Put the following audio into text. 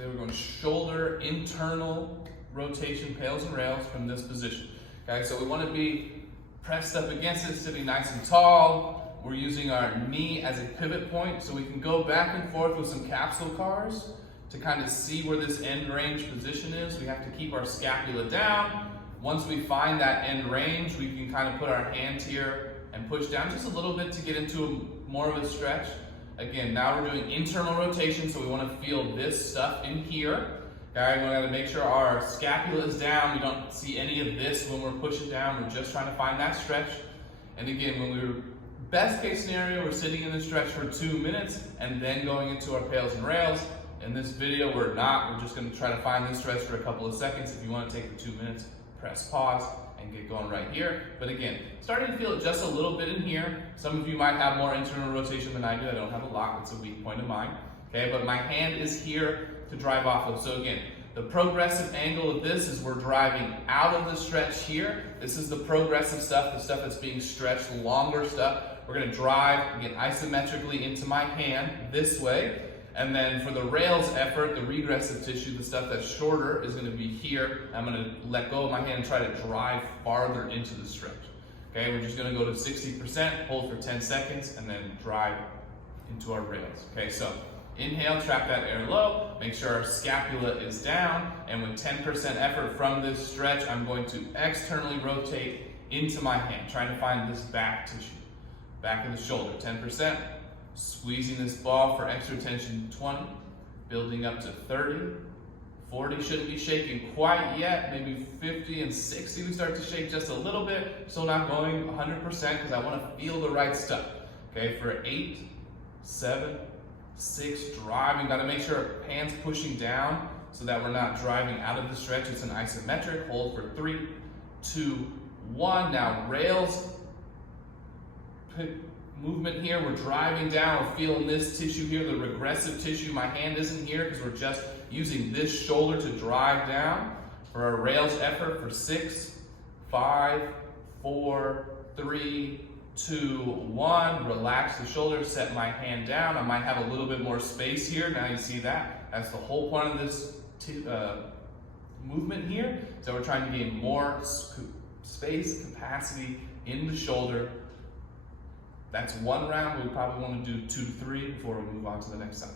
Today we're going shoulder internal rotation, pails and rails from this position. Okay, so we want to be pressed up against it, sitting nice and tall. We're using our knee as a pivot point, so we can go back and forth with some capsule cars to kind of see where this end range position is. We have to keep our scapula down. Once we find that end range, we can kind of put our hand here and push down just a little bit to get into more of a stretch. Again, now we're doing internal rotation, so we want to feel this stuff in here. Okay, we got to make sure our scapula is down. We don't see any of this when we're pushing down. We're just trying to find that stretch. And again, when we're best case scenario, we're sitting in the stretch for 2 minutes and then going into our pails and rails. In this video, we're not. We're just going to try to find this stretch for a couple of seconds. If you want to take the 2 minutes, press pause and get going right here. But again, starting to feel it just a little bit in here. Some of you might have more internal rotation than I do. I don't have a lot. It's a weak point of mine. Okay, but my hand is here to drive off of. So again, the progressive angle of this is we're driving out of the stretch here. This is the progressive stuff, the stuff that's being stretched, longer stuff. We're going to drive, again, isometrically into my hand this way. And then for the rails effort, the regressive tissue, the stuff that's shorter, is going to be here. I'm going to let go of my hand and try to drive farther into the stretch. Okay, we're just going to go to 60%, hold for 10 seconds, and then drive into our rails. Okay, so inhale, trap that air low, make sure our scapula is down, and with 10% effort from this stretch, I'm going to externally rotate into my hand, trying to find this back tissue, back of the shoulder, 10%, squeezing this ball for extra tension, 20, building up to 30, 40, shouldn't be shaking quite yet, maybe 50 and 60, we start to shake just a little bit, still not going 100% because I want to feel the right stuff. Okay, for 8, 7, 6, driving, got to make sure our hands pushing down so that we're not driving out of the stretch. It's an isometric, hold for 3, 2, 1. Now rails, movement here, we're driving down, we're feeling this tissue here, the regressive tissue. My hand isn't here because we're just using this shoulder to drive down. For our rails effort for 6, 5, 4, 3, 2, 1, relax the shoulder, set my hand down. I might have a little bit more space here. Now you see that. That's the whole point of this movement here. So we're trying to gain more space, capacity in the shoulder. That's one round. We probably want to do 2 to 3 before we move on to the next side.